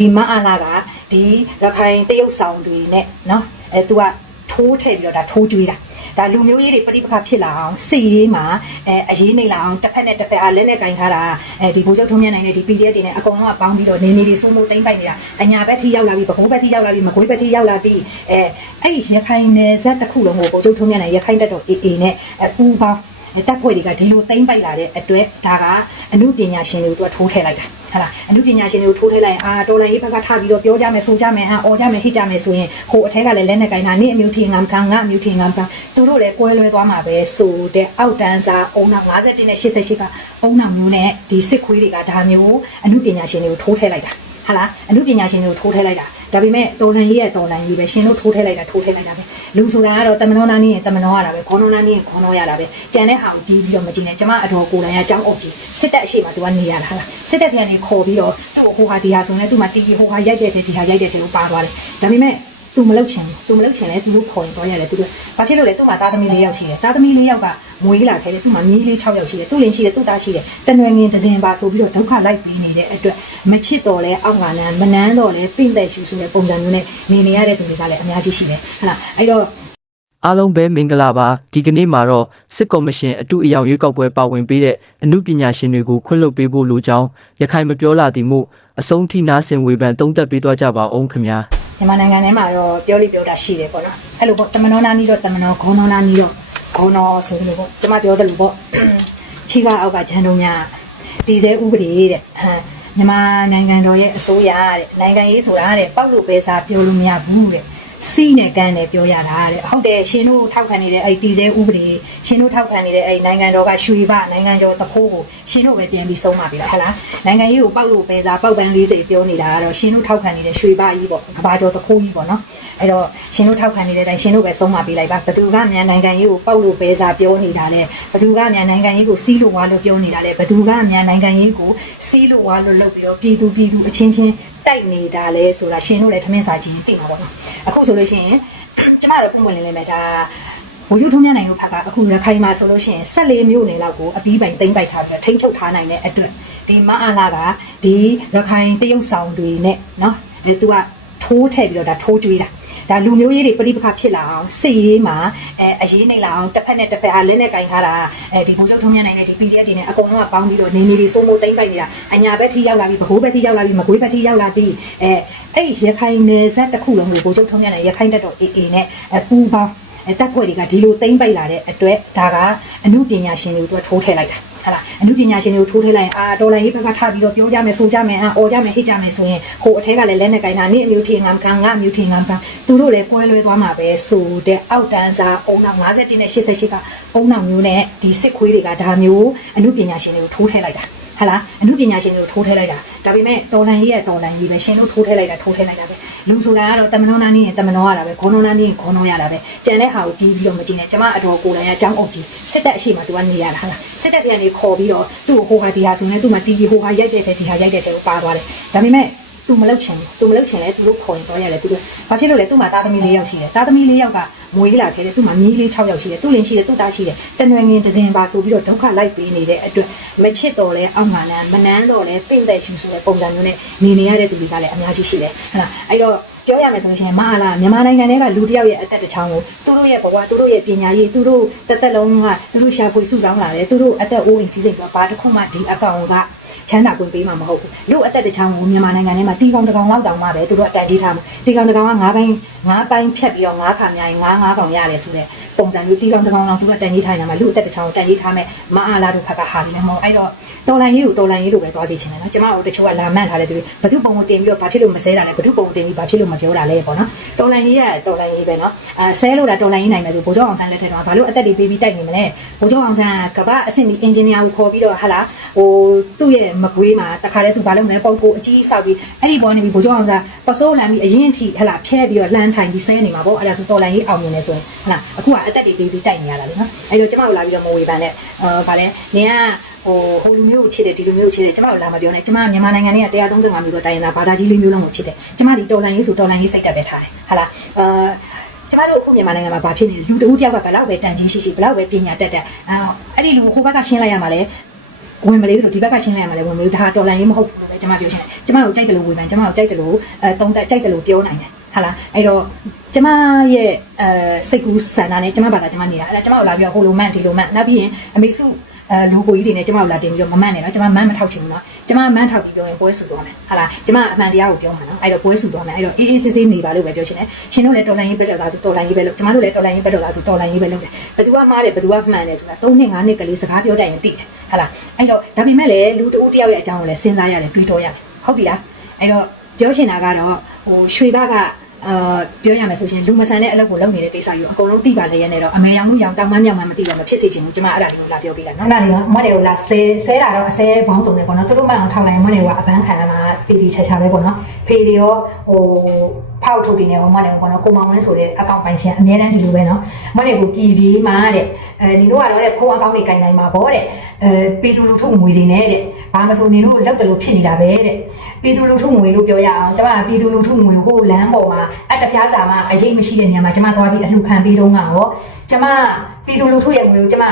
ဒီမအားလာကဒီရခိုင်တရုတ်ဆောင်တွေနဲ့နော်အဲသူကထိုးထည့်ပြီးတော့ဒါထိုးကျွေးတာဒါလူမျိုးရေးတွေပြိပခါဖြစ်လာအောင်စစ်ရေးမှာအဲအရေးနေလာအောင်တစ်ဖက်နဲ့တစ်ဖက်အားလက်နဲ့ကင်ထားတာအဲဒီဘူချုပ်ထုံးမြတ်နိုင်တဲ့ဒီ PDF တွေနဲ့အကုန်လုံးကပေါင်းပြီးတော့နေမီတွေစိုးမိုးတိမ့်ပိုက်နေတာအညာဘက်ထိရောက်လာပြီပကိုးဘက်ထိရောက်လာပြီမကွေးဘက်ထိရောက်လာပြီအဲအဲ့ဒီရခိုင်နယ်ဇက်တစ်ခုလုံးကိုဘူချုပ်ထုံးမြတ်နိုင်ရခိုင်တပ်တော် AA နဲ့အပူပေါင်းအဲ တပ်ဖွဲ့တွေကဒီလိုတိမ့်ပိုက်လာတဲ့အတွက်ဒါကအမှုပညာရှင်တွေကိုသူကထိုးထည့်လိုက်တာဟာလားအမှုပညာရှင်တွေကိုထိုးထည့်လိုက်ရင်အာတော်လိုင်းရေးဘက်ကထားပြီးတော့ပြောကြမယ်ဆိုကြမယ်ဟာအော်ကြမယ်ဟစ်ကြမယ်ဆိုရင်ဟိုအထက်ကလည်းလက်နဲ့ကင်တာနေအမျိုးထင်ငမ်ခံငါအမျိုးထင်ငမ်ခံသူတို့လည်းကွဲလွဲသွားမှာပဲဆိုတဲ့အောက်တန်းစားအုံနောက်51နဲ့88ကအုံနောက်မျိုးနဲ့ဒီစစ်ခွေးတွေကဒါမျိုးအမှုပညာရှင်တွေကိုထိုးထည့်လိုက်တာဟာလားအမှုပညာရှင်တွေကိုထိုးထည့်လိုက်တာ ဒါပေမဲ့တော်လန်ကြီးရဲ့တော်လန်ကြီးပဲရှင်တို့ထိုးထည့်လိုက်တာထိုးထည့်လိုက်တာပဲလူဆိုတာကတော့တမနောနာနည်းရင်တမနောရတာပဲခေါနောနာနည်းရင်ခေါနောရတာပဲကြံတဲ့ဟာကိုပြီးပြီးတော့မကြည့်နဲ့ကျမအတော်ကိုယ်တိုင်ကအကြောင်းအုပ်ကြီးစစ်တပ်အရှိမှသူကနေရတာဟာလားစစ်တပ်ထံကနေခေါ်ပြီးတော့သူ့ကိုဟိုဟာဒီဟာဆိုရင်လည်းသူ့မှာတီးတီဟိုဟာရိုက်တဲ့တဲ့ဒီဟာရိုက်တဲ့တဲ့ကိုပါသွားတယ်ဒါပေမဲ့ သူမလုပ်ချင်ဘူးသူမလုပ်ချင်လဲသူတို့ခေါ်ရင်တော့ရတယ်သူတို့ဘာဖြစ်လို့လဲသူ့မှာသားသမီး၄ယောက်ရှိတယ်သားသမီး၄ယောက်ကမွေးလာခဲ့တယ်သူ့မှာမြေးလေး6ယောက်ရှိတယ်သူ့လင်ရှိတယ်သူ့သားရှိတယ်တနွယ်ငင်ဒဇင်ပါဆိုပြီးတော့ဒုက္ခလိုက်ပြီးနေတဲ့အတွက်မချစ်တော်လဲအောက်ကနန်းမနန်းတော်လဲပင့်တဲ့ရှူဆိုတဲ့ပုံစံမျိုးနဲ့နေနေရတဲ့သူတွေကလည်းအများကြီးရှိတယ်ဟုတ်လားအဲ့တော့အားလုံးပဲမင်္ဂလာပါဒီကနေ့မှာတော့စစ်ကော်မရှင်အတူအယောင်ရွေးကောက်ပွဲပါဝင်ပေးတဲ့အမှုပညာရှင်တွေကိုခွင့်လွှတ်ပေးဖို့လိုကြောင်းရခိုင်မပြောလာသည်မို့အဆုံးထိနာဆင်ဝေဖန်သုံးသပ်ပေးသွားကြပါအောင်ခင်ဗျာ မြန်မာနိုင်ငံထဲမှာတော့ပြောလိပြောတာရှိတယ်ပေါ့နော်အဲ့လိုပေါ့တမနောနာနီးတော့တမနောခေါနောနာနီးတော့ခေါနောဆိုလို့ပေါ့ကျမပြောတယ်လို့ပေါ့ချီကအောက်ကဂျန်တုံညာဒီစဲဥပဒေတဲ့ဟမ်မြန်မာနိုင်ငံတော်ရဲ့အစိုးရတဲ့နိုင်ငံရေးဆိုတာတဲ့ပောက်လို့ပဲစားပြောလို့မရဘူးတဲ့ စီးနဲ့ကန်းနဲ့ပြောရတာတဲ့ဟုတ်တယ်ရှင်တို့ထောက်ခံနေတဲ့အဲ့ဒီစဲဥပဒေရှင်တို့ထောက်ခံနေတဲ့အဲ့နိုင်ငံတော်ကရွှေဘနိုင်ငံကျော်တခိုးကိုရှင်တို့ပဲပြန်ပြီးဆုံးပါပြီလားဟဟလားနိုင်ငံရေးကိုပောက်လို့ပဲစားပောက်ပန်း40ပြောနေတာကတော့ရှင်တို့ထောက်ခံနေတဲ့ရွှေဘကြီးပေါ့ကဘာကျော်တခိုးကြီးပေါ့နော်အဲ့တော့ရှင်တို့ထောက်ခံနေတဲ့အတိုင်းရှင်တို့ပဲဆုံးမပေးလိုက်ပါဘသူကမြန်နိုင်ငံရေးကိုပောက်လို့ပဲစားပြောနေတာလဲဘသူကမြန်နိုင်ငံရေးကိုစီးလို့ဝါလို့ပြောနေတာလဲဘသူကမြန်နိုင်ငံရေးကိုစီးလို့ဝါလို့လုပ်ပြီးတော့ပြည်သူပြည်သူအချင်းချင်းတိုက်နေတာလဲဆိုတာရှင်တို့လည်းထမင်းစာကြည့်ရင်သိမှာပေါ့နော်အခုဆိုလို့ရှိရင်ကျမတို့ပုံမှန်လေးလေးမဲ့ဒါဘိုလ်ချုပ်ထုံးမြတ်နိုင်တို့ဖက်ကအခုရခိုင်မှာဆိုလို့ရှိရင်14မြို့နယ်လောက်ကိုအပြီးပိုင်သိမ်းပိုက်ထားပြီးတော့ထိန်းချုပ်ထားနိုင်တဲ့အတွက်ဒီမအားလာကဒီရခိုင်တရုတ်ဆောင်တွေနဲ့နော်အဲသူက ထိုးထည့်ပြီးတော့ဒါထိုးကျွေးတာဒါလူမျိုးရေးတွေပြိပခါဖြစ်လာအောင်စစ်ရေးမှာအဲအရေးနေလာအောင်တစ်ဖက်နဲ့တစ်ဖက်ဟာလက်နဲ့ကင်ထားတာအဲဒီဘုံချုပ်ထုံးမြတ်နိုင်တဲ့ဒီ PDF တွေနဲ့အကုန်လုံးကပေါင်းပြီးတော့နေမီတွေစိုးမိုးတိမ့်ပိုက်နေတာအညာဘက်ထိရောက်လာပြီဘကိုးဘက်ထိရောက်လာပြီမကွေးဘက်ထိရောက်လာပြီအဲအဲ့ဒီရခိုင်နယ်ဇက်တစ်ခုလုံးကိုဘုံချုပ်ထုံးမြတ်နိုင်ရခိုင်တပ်တော် AA နဲ့အပူပေါင်းအဲတပ်ဖွဲ့တွေကဒီလိုတိမ့်ပိုက်လာတဲ့အတွက်ဒါကအမှုပညာရှင်တွေကိုသူကထိုးထည့်လိုက်တာ ဟာလားအမှုပညာရှင်တွေကိုထိုးထည့်လိုက်ရင်အာတော်လိုင်းရေးဘက်ကထားပြီးတော့ပြောကြမယ်ဆိုကြမယ်ဟာအော်ကြမယ်ဟစ်ကြမယ်ဆိုရင်ဟိုအထက်ကလည်းလက်နဲ့ကင်တာနေအမျိုးထင်ငမ်ခံငါအမျိုးထင်ငမ်ခံသူတို့လည်းကွဲလွဲသွားမှာပဲဆိုတဲ့အောက်တန်းစားအုံနောက်51နဲ့88ကအုံနောက်မျိုးနဲ့ဒီစစ်ခွေးတွေကဒါမျိုးအမှုပညာရှင်တွေကိုထိုးထည့်လိုက်တာ ဟာလားအမှုပညာရှင်တွေကိုထိုးထည့်လိုက်တာဒါပေမဲ့တော်လန်ကြီးရဲ့တော်လန်ကြီးပဲရှင်တို့ထိုးထည့်လိုက်တာထိုးထည့်လိုက်တာပဲလူဆိုတာကတော့တမနောနာနေရင်တမနောရတာပဲခေါနောနာနေရင်ခေါနောရတာပဲကြံတဲ့ဟာကိုပြီးပြီးတော့မကြည့်နဲ့ကျမအတော်ကိုယ်တိုင်ကအကြောင်းအုပ်ကြီးစစ်တပ်အရှိမှသူကနေရတာဟာလားစစ်တပ်ပြန်နေခေါ်ပြီးတော့သူ့ကိုဟိုဟာဒီဟာဆိုနေသူ့မှာတီးပြီးဟိုဟာရိုက်တဲ့တဲ့ဒီဟာရိုက်တဲ့တဲ့ကိုပါသွားတယ်ဒါပေမဲ့ သူမလုပ်ချင်ဘူးသူမလုပ်ချင်လဲသူတို့ခေါ်ရင်တော့ရတယ်သူတို့ဘာဖြစ်လို့လဲသူ့မှာသားသမီး၄ယောက်ရှိတယ်သားသမီး၄ယောက်ကမွေးလာခဲ့တယ်သူ့မှာမြေးလေး6ယောက်ရှိတယ်သူ့လင်ရှိတယ်သူ့သားရှိတယ်တနွယ်ငင်ဒဇင်ပါဆိုပြီးတော့ဒုက္ခလိုက်ပေးနေတဲ့အတွက်မချစ်တော်လဲအောက်ငါနန်းမနန်းတော်လဲပင့်တဲ့ရှူဆိုတဲ့ပုံစံမျိုးနဲ့နေနေရတဲ့သူတွေကလည်းအများကြီးရှိတယ်ဟုတ်လားအဲ့တော့ ပြောရမယ်ဆိုလို့ရှိရင်မဟာလာမြန်မာနိုင်ငံထဲကလူတစ်ယောက်ရဲ့အသက်တစ်ချောင်းကိုသူတို့ရဲ့ဘဝသူတို့ရဲ့ပညာရေးသူတို့တစ်သက်လုံးကသူတို့ရှာဖွေစုဆောင်းလာတယ်သူတို့အသက်အိုးအိမ်စီးစိမ်ဆိုတာဘာတစ်ခုမှဒီအကောင့်ကချမ်းသာခွင့်ပေးမှာမဟုတ်ဘူးလူအသက်တစ်ချောင်းကိုမြန်မာနိုင်ငံထဲမှာတီကောင်တစ်ကောင်လောက်တောင်မှပဲသူတို့အတန်ကြီးထားမှာတီကောင်တစ်ကောင်က၅ပိုင်း၅ပိုင်းဖြတ်ပြီးတော့၅ခါများရင်၅၅ကောင်ရတယ်ဆိုတဲ့ပုံစံမျိုးတီကောင်တစ်ကောင်လောက်သူကတန်ကြီးထားနေမှာလူအသက်တစ်ချောင်းကိုတန်ကြီးထားမဲ့မအားလာတို့ဖက်ကဟာပြီးလည်းမဟုတ်အဲ့တော့တော်လန်ရေးကိုတော်လန်ရေးလိုပဲသွားစီချင်တယ်နော်ကျမတို့တချို့ကလာမှန်းထားတယ်သူဘသူပုံကိုတင်ပြီးတော့ဘာဖြစ်လို့မဆဲတာလဲဘသူပုံကိုတင်ပြီးဘာဖြစ်လို့မပြောတာလဲပေါ့နော်တော်လန်ရေးကတော်လန်ရေးပဲနော်အဲဆဲလို့တာတော်လန်ရေးနိုင်မယ်ဆိုဘိုးကျောင်းအောင်ဆန်းလက်ထက်တော့ဘာလို့အသက်တွေပေးပြီးတိုက်နေမလဲဘိုးကျောင်းအောင်ဆန်းကကပအဆင့်ပြီးအင်ဂျင်နီယာကိုခေါ်ပြီးတော့ဟာလာဟိုသူ့ရဲ့မကွေးမှာတခါတည်းသူဘာလုပ်မလဲပုံကိုအကြီးဆောက်ပြီးအဲ့ဒီပေါ်နေပြီးဘိုးကျောင်းအောင်ဆန်းပစိုးလန်ပြီးအရင်ထိဟလာဖျဲပြီးတော့လှမ်းထိုင်ပြီးဆဲနေမှာပေါ့အဲ့ဒါဆိုတော်လန်ရေးအောင်မြင်နေဆိုရင်ဟလာအခုကအသက်တွေပေးပြီးတိုက်နေရတာလေနော်အဲ့တော့ကျမတို့လာပြီးတော့မဝေဖန်နဲ့အာဗာလဲနင်ကဟိုဟိုလူမျိုးကိုချစ်တယ်ဒီလူမျိုးကိုချစ်တယ်ကျမတို့လာမပြောနဲ့ကျမမြန်မာနိုင်ငံထဲက135မျိုးတော့တိုင်းရတာဘာသာကြီးလေးမျိုးလုံးကိုချစ်တယ်ကျမဒီတော်လန်ရေးဆိုတော်လန်ရေးစိတ်တက်ပဲထားတယ်ဟာလားအာကျမတို့အခုမြန်မာနိုင်ငံမှာဘာဖြစ်နေလဲလူတဦးတယောက်ကဘယ်လောက်ပဲတန်ချင်းရှိရှိဘယ်လောက်ပဲပညာတတ်တတ်အာအဲ့ဒီလူဟိုဘက်ကရှင်းလိုက်ရမှာလဲဝင်မလေးတို့ဒီဘက်ကရှင်းလိုက်ရမှာလဲဝင်မလေးဒါတော်လန်ရေးမဟုတ်ဘူးလို့ပဲကျမပြောချင်တယ်ကျမကိုကြိုက်တယ်လို့ဝေဖန်ကျမကိုကြိုက်တယ်လို့အဲတုံးတက်ကြိုက်တယ်လို့ပြောနိုင်တယ် ဟာလားအဲ့တော့ကျမရဲ့အဲစိတ်ကူးဆန္ဒနဲ့ကျမဘာသာကျမနေတာအဲ့ဒါကျမကိုလာပြီးတော့ဟိုလိုမန့်ဒီလိုမန့်နောက်ပြီးရင်အမေစုအဲ logo ကြီးတွေနဲ့ကျမကိုလာတင်ပြီးတော့မမန့်နဲ့နော်ကျမမန့်မထောက်ချင်ဘူးနော်ကျမမန့်ထောက်ပြီးပြောရင်ပွဲဆူသွားမယ်ဟာလားကျမအမှန်တရားကိုပြောမှာနော်အဲ့တော့ပွဲဆူသွားမယ်အဲ့တော့အေးအေးဆေးဆေးနေပါလို့ပဲပြောချင်တယ်ရှင်တို့လည်းတော်လိုင်းရေးပဲတော့လားဆိုတော်လိုင်းရေးပဲလို့ကျမတို့လည်းတော်လိုင်းရေးပဲတော့လားဆိုတော်လိုင်းရေးပဲလို့တယ်ဘယ်သူကမှားတယ်ဘယ်သူကမှန်တယ်ဆိုတာ3နှစ်5နှစ်ကလေးစကားပြောတတ်ရင်သိတယ်ဟာလားအဲ့တော့ဒါပေမဲ့လည်းလူတဦးတယောက်ရဲ့အကြောင်းကိုလည်းစဉ်းစားရတယ်တွေးတောရတယ်ဟုတ်ပြီလားအဲ့တော့ပြောချင်တာကတော့ဟိုရွှေဘက အာပြောရမယ်ဆိုရှင်လူမဆန်တဲ့အလုပ်ကိုလုပ်နေတဲ့ကိစ္စကြီးကိုအကုန်လုံးသိပါလေရနဲ့တော့အမေရောင်လို့ရောင်တောင်မမြောင်မမသိတော့မဖြစ်စေချင်ဘူးကျမအဲ့ဒါလေးကိုလာပြောပေးတာနော်နားလေးနော်မွန်းတွေကိုလာဆဲဆဲတာတော့အဆဲဘောင်းစုံနေပေါ့နော်သူတို့မှအောင်ထောက်လိုက်မွန်းတွေကအပန်းခံရမှာတည်တည်ချာချာပဲပေါ့နော်ဖေတွေရောဟိုဖောက်ထုတ်ပြီးနေဟိုမွန်းတွေကိုပေါ့နော်ကိုမောင်ဝင်းဆိုတဲ့အကောင့်ပိုင်ရှင်အများတန်းဒီလိုပဲနော်မွန်းတွေကိုပြည်ပြီးမှတဲ့အဲဒီတို့ကတော့တဲ့ဖုန်းအကောင့်တွေကင်နိုင်မှာပေါ့တဲ့အဲပြည်သူလူထုငွေတွေနဲ့တဲ့ ဘာမဆိုနေတို့လောက်တယ်လို့ဖြစ်နေတာပဲတဲ့ပြည်သူလူထုငွေလို့ပြောရအောင်ကျမကပြည်သူလူထုငွေဟိုလမ်းပေါ်မှာအတ္တပြားစာမှာအရေးမရှိတဲ့နေရာမှာကျမသွားပြီးအလှခံပေးတော့မှာရောကျမပြည်သူလူထုရဲ့ငွေကိုကျမ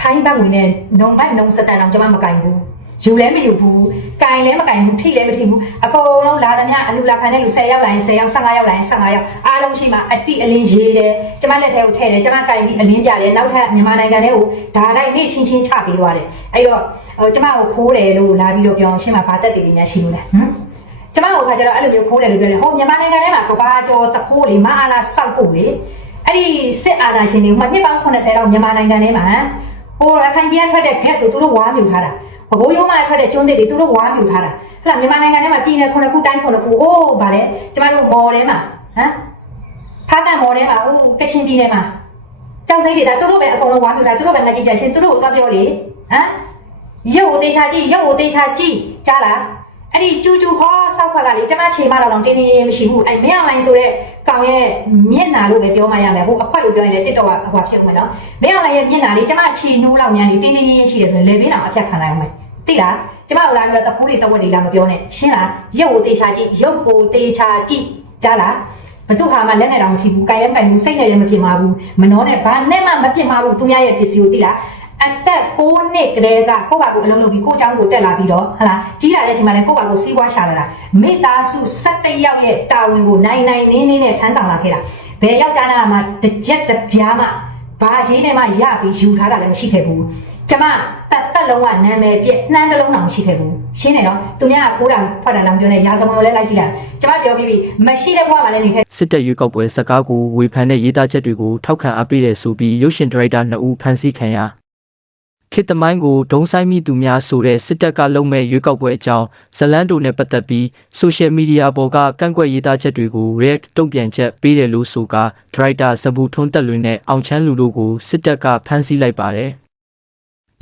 ထိုင်းဘတ်ငွေနဲ့နုံဘတ်နုံစတန်အောင်ကျမမကင်ဘူး ယူလည်းမယူဘူးကင်လည်းမကင်ဘူးထိလည်းမထိဘူးအကုန်လုံးလာသမျှအလူလာခံတဲ့လူ10ယောက်လာရင်10ယောက်15ယောက်လာရင်15ယောက်အားလုံးရှိမှအတိအလင်းရေးတယ်ကျမလက်ထဲကိုထည့်တယ်ကျမကင်ပြီးအလင်းပြတယ်နောက်ထပ်မြန်မာနိုင်ငံထဲကိုဒါတိုင်းနေ့ချင်းချင်းချပေးသွားတယ်အဲ့တော့ဟိုကျမကိုခိုးတယ်လို့လာပြီးတော့ပြောအောင်ရှင်းမှာဗာတက်တည်တွေများရှိလို့လားဟမ်ကျမတို့ကကျတော့အဲ့လိုမျိုးခိုးတယ်လို့ပြောတယ်ဟောမြန်မာနိုင်ငံထဲမှာကဘာကျော်တခိုးလေမအားလားစောက်ဖို့လေအဲ့ဒီစစ်အာဏာရှင်တွေဟိုမှာနှစ်ပေါင်း80လောက်မြန်မာနိုင်ငံထဲမှာဟိုရခိုင်ပြည်ထွက်တဲ့ gas ဆိုသူတို့ဝါမြူထားတာ ဘကိုးရိုးမှထွက်တဲ့ကျွန်းသစ်တွေသူတို့ဝါမြူထားတာဟဲ့လားမြန်မာနိုင်ငံထဲမှာပြည်နယ်ခုနှစ်ခုတိုင်းခုနှစ်ခုဟိုးဗာလေကျမတို့မော်ထဲမှာဟမ်ဖားတန်မော်ထဲမှာဟိုကချင်ပြည်နယ်မှာကြောက်စိတ်တွေဒါသူတို့ပဲအကုန်လုံးဝါမြူထားသူတို့ပဲလက်ကြည့်ကြရှင်သူတို့ကိုသွားပြောလေဟမ်ရုပ်ကိုတေချာကြည့်ရုပ်ကိုတေချာကြည့်ကြားလားအဲ့ဒီကျူကျူခေါ်ဆောက်ခွက်လာလေကျမချိန်မတော့တော့တင်းတင်းရင်းမရှိဘူးအဲ့မင်းအောင်လိုင်းဆိုတဲ့ကောင်ရဲ့မျက်နာလို့ပဲပြောမှရမယ်ဟိုအခွက်လို့ပြောရင်လည်းတစ်တော့ကဟိုဖြစ်ဦးမယ်နော်မင်းအောင်လိုင်းရဲ့မျက်နာလေးကျမချီနိုးလောက်များနေတင်းတင်းရင်းရှိတယ်ဆိုရင်လေဘေးတော်အဖြတ်ခံလိုက်အောင်မယ် သိလားကျမတို့လာပြီးတော့တကူးတွေတဝက်တွေလာမပြောနဲ့ရှင်းလားရုပ်ကိုတေချာကြည့်ရုပ်ကိုတေချာကြည့်ကြားလားဘသူဟာမှလက်နဲ့တောင်မထိဘူးကိုင်လည်းမကိုင်ဘူးစိတ်နဲ့လည်းမပြင်ပါဘူးမနှောနဲ့ဘာနဲ့မှမပြင်ပါဘူးသူများရဲ့ပစ္စည်းကိုသိလားအသက်6နှစ်ကလေးကကိုယ့်ဘာကိုအလုံးလုံးပြီးကိုယ့်ချောင်းကိုတက်လာပြီးတော့ဟလာကြီးလာတဲ့အချိန်မှာလည်းကိုယ့်ဘာကိုစီးပွားရှာလာတာမိသားစု17ယောက်ရဲ့တာဝန်ကိုနိုင်နိုင်နင်းနင်းနဲ့ထမ်းဆောင်လာခဲ့တာဘယ်ယောက်ျားနာမှာတစ်ချက်တစ်ပြားမှဘာကြီးနဲ့မှရပြီးယူထားတာလည်းမရှိခဲ့ဘူး ကျမတက်တက်လုံးကနာမည်ပြက်နှမ်းတစ်လုံးတောင်မရှိခဲ့ဘူးရှင်းတယ်နော်သူများကကိုးတာဖွက်တာလားမပြောနဲ့ရာဇဝင်ကိုလည်းလိုက်ကြည့်တာကျမပြောပြီးပြီမရှိတဲ့ဘဝမှာလည်းနေခဲ့စစ်တပ်ရွေးကောက်ပွဲစကားကိုဝေဖန်တဲ့ရေးသားချက်တွေကိုထောက်ခံအားပေးတဲ့ဆိုပြီးရုပ်ရှင်ဒါရိုက်တာ2ဦးဖမ်းဆီးခံရခေတ်သမိုင်းကိုဒုံဆိုင်မိသူများဆိုတဲ့စစ်တပ်ကလုံမဲ့ရွေးကောက်ပွဲအကြောင်းဇလန်းတိုနဲ့ပတ်သက်ပြီးဆိုရှယ်မီဒီယာပေါ်ကကန့်ကွက်ရေးသားချက်တွေကို react တုံ့ပြန်ချက်ပေးတယ်လို့ဆိုကဒါရိုက်တာဇဘူထွန်းတက်လွင်နဲ့အောင်ချမ်းလူတို့ကိုစစ်တပ်ကဖမ်းဆီးလိုက်ပါတယ်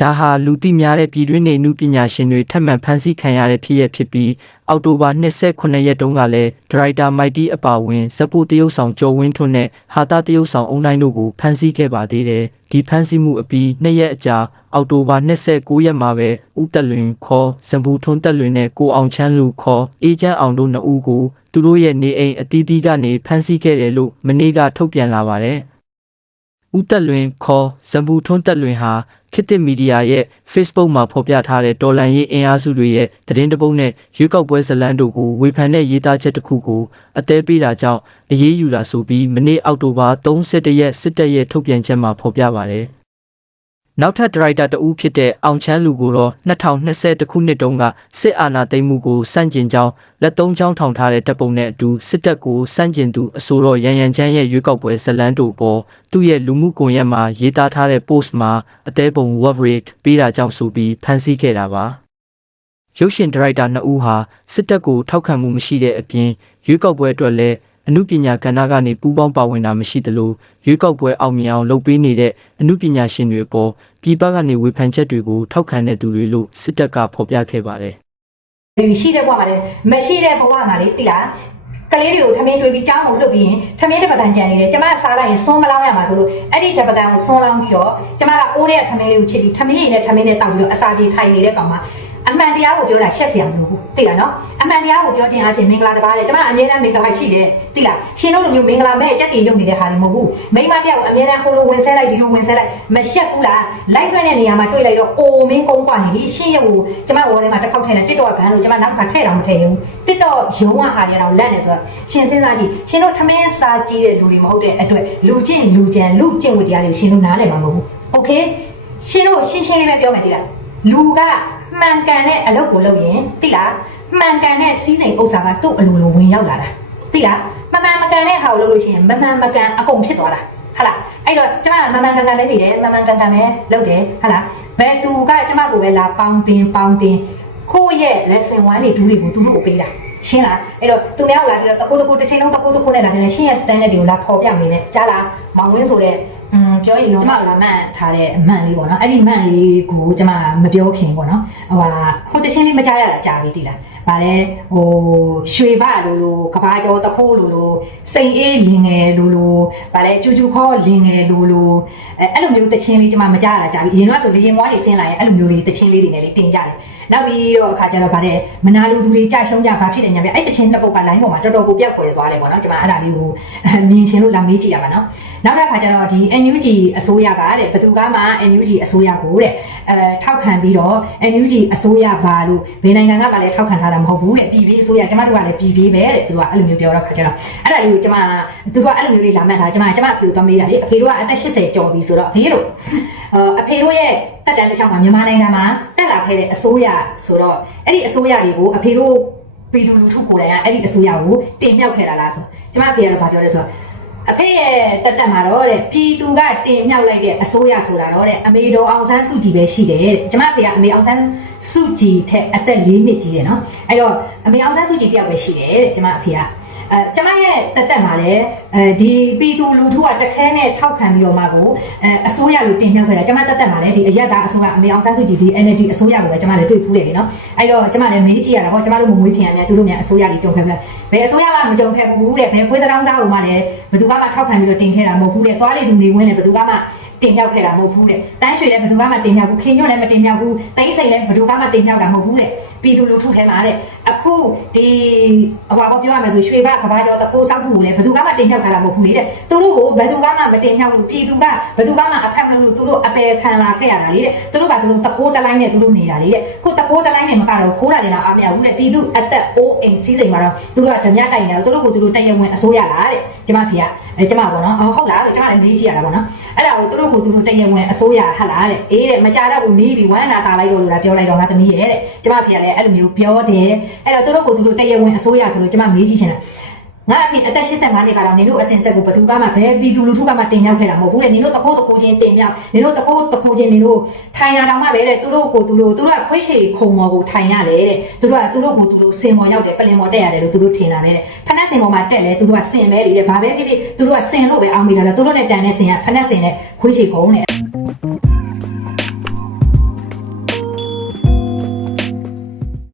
ဒါဟာလူသိများတဲ့ပြည်တွင်းနေနုပညာရှင်တွေထပ်မံဖမ်းဆီးခံရတဲ့ဖြစ်ရဖြစ်ပြီးအောက်တိုဘာ29ရက်တုန်းကလည်းဒရိုက်တာမိုက်တီအပါဝင်ဇက်ပူတရုတ်ဆောင်ကျော်ဝင်းထွန်းနဲ့ဟာတာတရုတ်ဆောင်အုံတိုင်းတို့ကိုဖမ်းဆီးခဲ့ပါသေးတယ်ဒီဖမ်းဆီးမှုအပြီးနှစ်ရက်အကြာအောက်တိုဘာ29ရက်မှာပဲဦးတက်လွင်ခေါ်ဇံဘူးထွန်းတက်လွင်နဲ့ကိုအောင်ချမ်းလူခေါ်အေချမ်းအောင်တို့နှစ်ဦးကိုသူတို့ရဲ့နေအိမ်အသီးသီးကနေဖမ်းဆီးခဲ့တယ်လို့မနေ့ကထုတ်ပြန်လာပါတယ်ဦးတက်လွင်ခေါ်ဇံဘူးထွန်းတက်လွင်ဟာ ခေတ်သစ်မီဒီယာရဲ့ Facebook မှာဖော်ပြထားတဲ့တော်လန်ရေးအင်အားစုတွေရဲ့သတင်းတပုတ်နဲ့ရွေးကောက်ပွဲဇလန်းတို့ကိုဝေဖန်တဲ့ရေးသားချက်တစ်ခုကိုအသေးပေးတာကြောင့်အရေးယူလာဆိုပြီးမနေ့အောက်တိုဘာ31ရက်စစ်တပ်ရဲ့ထုတ်ပြန်ချက်မှာဖော်ပြပါတယ်။ နောက်ထပ်ဒရိုက်တာတဦးဖြစ်တဲ့အောင်ချမ်းလူကိုတော့2020ခုနှစ်တုန်းကစစ်အာဏာသိမ်းမှုကိုစန့်ကျင်ကြောင်းလက်သုံးချောင်းထောင်ထားတဲ့တပ်ပုံနဲ့အတူစစ်တပ်ကိုစန့်ကျင်သူအဆိုတော်ရန်ရန်ချမ်းရဲ့ရွေးကောက်ပွဲဇလန်းတို့ပေါ်သူ့ရဲ့လူမှုကွန်ရက်မှာရေးသားထားတဲ့ post မှာအသေးပုံ word rate ပေးတာကြောင့်ဆိုပြီးဖမ်းဆီးခဲ့တာပါ။ရုပ်ရှင်ဒါရိုက်တာနှစ်ဦးဟာစစ်တပ်ကိုထောက်ခံမှုမရှိတဲ့အပြင်ရွေးကောက်ပွဲအတွက်လည်း အမှုပညာကဏ္ဍကနေပူးပေါင်းပါဝင်တာမရှိသလိုရွေးကောက်ပွဲအောင်မြင်အောင်လုပ်ပေးနေတဲ့အမှုပညာရှင်တွေအပေါ်ပြည်ပကနေဝေဖန်ချက်တွေကိုထောက်ခံတဲ့သူတွေလို့စစ်တပ်ကဖော်ပြခဲ့ပါတယ်ရှိတဲ့ဘဝမှာလည်းမရှိတဲ့ဘဝမှာလေတိလားကလေးတွေကိုထမင်းကျွေးပြီးကြောင်းကိုလွတ်ပြီးရင်ထမင်းတစ်ပကံကြံနေတယ်ကျမကစားလိုက်ရင်စွန်းမလောင်းရမှာဆိုလို့အဲ့ဒီတစ်ပကံကိုစွန်းလောင်းပြီးတော့ကျမကအိုးတဲ့ထမင်းလေးကိုချစ်ပြီးထမင်းရည်နဲ့ထမင်းနဲ့တောက်ပြီးတော့အစာပြေထိုင်နေတဲ့ကောင်မ အမှန်တရားကိုပြောတာရှက်စရာမလိုဘူးသိလားနော်အမှန်တရားကိုပြောခြင်းအပြင်မင်္ဂလာတစ်ပါးလေကျမအမြဲတမ်းမင်္ဂလာရှိတယ်သိလားရှင်တို့လိုမျိုးမင်္ဂလာမဲ့ကြက်တင်ရုံနေတဲ့ဟာတွေမဟုတ်ဘူးမိမတယောက်အမြဲတမ်းဟိုလိုဝင်ဆဲလိုက်ဒီလိုဝင်ဆဲလိုက်မရှက်ဘူးလားလိုက်ခွင့်တဲ့နေရာမှာတွေ့လိုက်တော့အိုမင်းကုန်းကွာနေပြီရှင်းရုပ်ကိုကျမဝေါ်ထဲမှာတစ်ခေါက်ထဲလိုက်တစ်တော့ဘန်းလို့ကျမနောက်တစ်ခါထည့်တော့မထည့်ဘူးတစ်တော့ရုံးကဟာတွေတော့လက်နေဆိုတော့ရှင်စဉ်းစားကြည့်ရှင်တို့ထမင်းစားကြည့်တဲ့လူတွေမဟုတ်တဲ့အတွက်လူချင်းလူကြံလူကျင့်ဝတ်တရားတွေကိုရှင်တို့နားလည်မှာမဟုတ်ဘူးโอเคရှင်တို့ရှင်းရှင်းလေးပဲပြောမယ်ဒီလားလူက မှန်ကန်တဲ့အလုပ်ကိုလုပ်ရင်သိလားမှန်ကန်တဲ့စီးစိမ်ဥစ္စာကသူ့အလိုလိုဝင်ရောက်လာတာသိလားမမှန်မကန်တဲ့ဟာကိုလုပ်လို့ရှိရင်မမှန်မကန်အကုန်ဖြစ်သွားတာဟာလားအဲ့တော့ကျမကမမှန်ကန်ကန်ပဲနေတယ်မမှန်ကန်ကန်ပဲလုပ်တယ်ဟာလားဘယ်သူကကျမကိုပဲလာပေါင်းတင်ပေါင်းတင်ခိုးရဲ့ lesson 1တွေဒူးတွေကိုသူတို့ကိုပေးတာရှင်းလားအဲ့တော့သူများကိုလာပြီးတော့တကူတကူတစ်ချိန်လုံးတကူတကူနဲ့လာပြီးတော့ရှင်းရဲ့ standard တွေကိုလာပေါ်ပြနေတယ်ကြားလားမောင်ဝင်းဆိုတဲ့ อืมပြောရင်လုံးကျမလာမှန်ထားတဲ့အမှန်လေးပေါ့နော်အဲ့ဒီမှန်လေးကိုကျမမပြောခင်ပေါ့နော်ဟိုဟာဟိုတချင်းလေးမကြားရတာကြာပြီသိလားဗါလဲဟိုရွှေဘလိုလိုကဘာကျော်တခိုးလိုလိုစိန်အေးလင်ငယ်လိုလိုဗါလဲကျူကျူခေါ်လင်ငယ်လိုလိုအဲအဲ့လိုမျိုးတချင်းလေးကျမမကြားရတာကြာပြီအရင်ကဆိုလေရင်မွားတွေဆင်းလာရင်အဲ့လိုမျိုးလေးတချင်းလေးတွေနဲ့လေးတင်ကြတယ် နောက်ပြီးတော့အခါကျတော့ဗါလဲမနာလူသူတွေကြရှုံးကြဘာဖြစ်တယ်ညာပြအဲ့တချင်းနှစ်ပုတ်ကလိုင်းပေါ်မှာတော်တော်ကိုပြက်ခွဲသွားတယ်ပေါ့နော်ကျမအဲ့ဒါလေးကိုမြင်ချင်လို့လာမေးကြည့်ရပါနော်နောက်တစ်ခါကျတော့ဒီ NUG အစိုးရကတဲ့ဘယ်သူကမှ NUG အစိုးရကိုတဲ့အဲထောက်ခံပြီးတော့ NUG အစိုးရဘာလို့ဘယ်နိုင်ငံကမှလည်းထောက်ခံထားတာမဟုတ်ဘူးတဲ့ပြည်ပြည်အစိုးရကျမတို့ကလည်းပြည်ပြည်ပဲတဲ့သူကအဲ့လိုမျိုးပြောတော့ခါကျတော့အဲ့ဒါလေးကိုကျမသူကအဲ့လိုမျိုးလေးလာမှတ်တာကျမကျမပြူသွားမေးတာလေအဖေတို့ကအသက်80ကျော်ပြီဆိုတော့အဖေတို့ အဖေတို့ရဲ့တက်တန်းတစ်ချောင်းမှာမြန်မာနိုင်ငံမှာတက်လာခဲ့တဲ့အစိုးရဆိုတော့အဲ့ဒီအစိုးရတွေကိုအဖေတို့ပြည်သူလူထုကိုယ်တိုင်ကအဲ့ဒီအစိုးရကိုတင်မြှောက်ခဲ့တာလားဆိုကျမအဖေကတော့ဗာပြောလဲဆိုတော့အဖေရဲ့တက်တက်မှာတော့တဲ့ပြည်သူကတင်မြှောက်လိုက်တဲ့အစိုးရဆိုတာတော့တဲ့အမေတော်အောင်ဆန်းစုကြည်ပဲရှိတယ်တဲ့ကျမအဖေကအမေအောင်ဆန်းစုကြည်ထက်အသက်၄နှစ်ကြီးတယ်နော်အဲ့တော့အမေအောင်ဆန်းစုကြည်တယောက်ပဲရှိတယ်တဲ့ကျမအဖေက အဲကျမရဲ့တက်တက်မှာလည်းအဲဒီပြည်သူလူထုကတခဲနဲ့ထောက်ခံပြီးတော့မှကိုအဲအစိုးရလိုတင်မြှောက်ခဲ့တာကျမတက်တက်မှာလည်းဒီအရက်သားအစိုးရအမေအောင်ဆန်းစုကြည်ဒီ NLD အစိုးရကိုပဲကျမလည်းတွေ့ဖူးတယ်လေနော်အဲ့တော့ကျမလည်းမေးကြည့်ရတာပေါ့ကျမတို့မမွေးခင်ရများသူတို့များအစိုးရတွေကြုံခဲ့ပြီဘယ်အစိုးရမှမကြုံခဲ့ဘူးတဲ့ဘယ်ခွေးသတောင်းသားဟိုမှလည်းဘယ်သူမှထောက်ခံပြီးတော့တင်ခဲ့တာမဟုတ်ဘူးတဲ့သွားလေသူနေဝင်းလည်းဘယ်သူမှတင်မြောက်ခဲ့တာမဟုတ်ဘူးတဲ့တန်းရွှေလည်းဘယ်သူမှမတင်မြောက်ဘူးခင်ညွန့်လည်းမတင်မြောက်ဘူးတိတ်ဆိတ်လည်းဘယ်သူမှမတင်မြောက်တာမဟုတ်ဘူးတဲ့ ပြည်သူလူထုထဲမှာတဲ့အခုဒီဟိုဘာပြောရမလဲဆိုရွှေဘကဘာကျော်တကိုးစောက်ဖို့လည်းဘယ်သူမှမတင်မြောက်ထားတာမဟုတ်ဘူးလေတဲ့သူတို့ကိုဘယ်သူမှမတင်မြောက်ဘူးပြည်သူကဘယ်သူမှအဖက်မလို့သူတို့အပယ်ခံလာခဲ့ရတာလေတဲ့သူတို့ကသူတို့တကိုးတလိုင်းနဲ့သူတို့နေတာလေတဲ့ခုတကိုးတလိုင်းနဲ့မကတော့ခိုးတာတွေတော့အားမရဘူးတဲ့ပြည်သူအသက်အိုးအိမ်စီးစိမ်မှာတော့သူတို့ကဓမြတိုင်နေတာသူတို့ကိုသူတို့တရားဝင်အစိုးရလားတဲ့ကျမဖေကအဲကျမပေါ့နော်ဟုတ်လားလို့ကျမလည်းမေးကြည့်ရတာပေါ့နော်အဲ့ဒါကိုသူတို့ကိုသူတို့တရားဝင်အစိုးရဟလားတဲ့အေးတဲ့မကြတော့ဘူးနီးပြီးဝမ်းနာတာလိုက်တော့လို့လားပြောလိုက်တော့ငါသမီးရဲ့တဲ့ကျမဖေကလည်းအဲ့လိုမျိုးပြောတယ်အဲ့တော့သူတို့ကိုသူတို့တရားဝင်အစိုးရဆိုလို့ကျမမေးကြည့်ချင်တာငါအဖေအသက်85နှစ်ကတော့နေတို့အစင်ဆက်ကိုဘယ်သူကမှဘယ်ပြည်သူလူထုကမှတင်ရောက်ခဲ့တာမဟုတ်ဘူးတဲ့နေတို့တကိုးတကိုးချင်းတင်မြောက်နေတို့တကိုးတကိုးချင်းနေတို့ထိုင်တာတောင်မှပဲတဲ့သူတို့ကိုသူတို့သူတို့ကခွေးရှည်ခုံမော်ကိုထိုင်ရတယ်တဲ့သူတို့ကသူတို့ကိုသူတို့စင်မော်ရောက်တယ်ပလင်မော်တက်ရတယ်လို့သူတို့ထင်တာပဲတဲ့ဖက်နှက်စင်မော်မှာတက်လဲသူတို့ကစင်ပဲလေတဲ့ဘာပဲဖြစ်ဖြစ်သူတို့ကစင်လို့ပဲအောင်မိတာလေသူတို့နဲ့တန်တဲ့စင်ကဖက်နှက်စင်နဲ့ခွေးရှည်ခုံတဲ့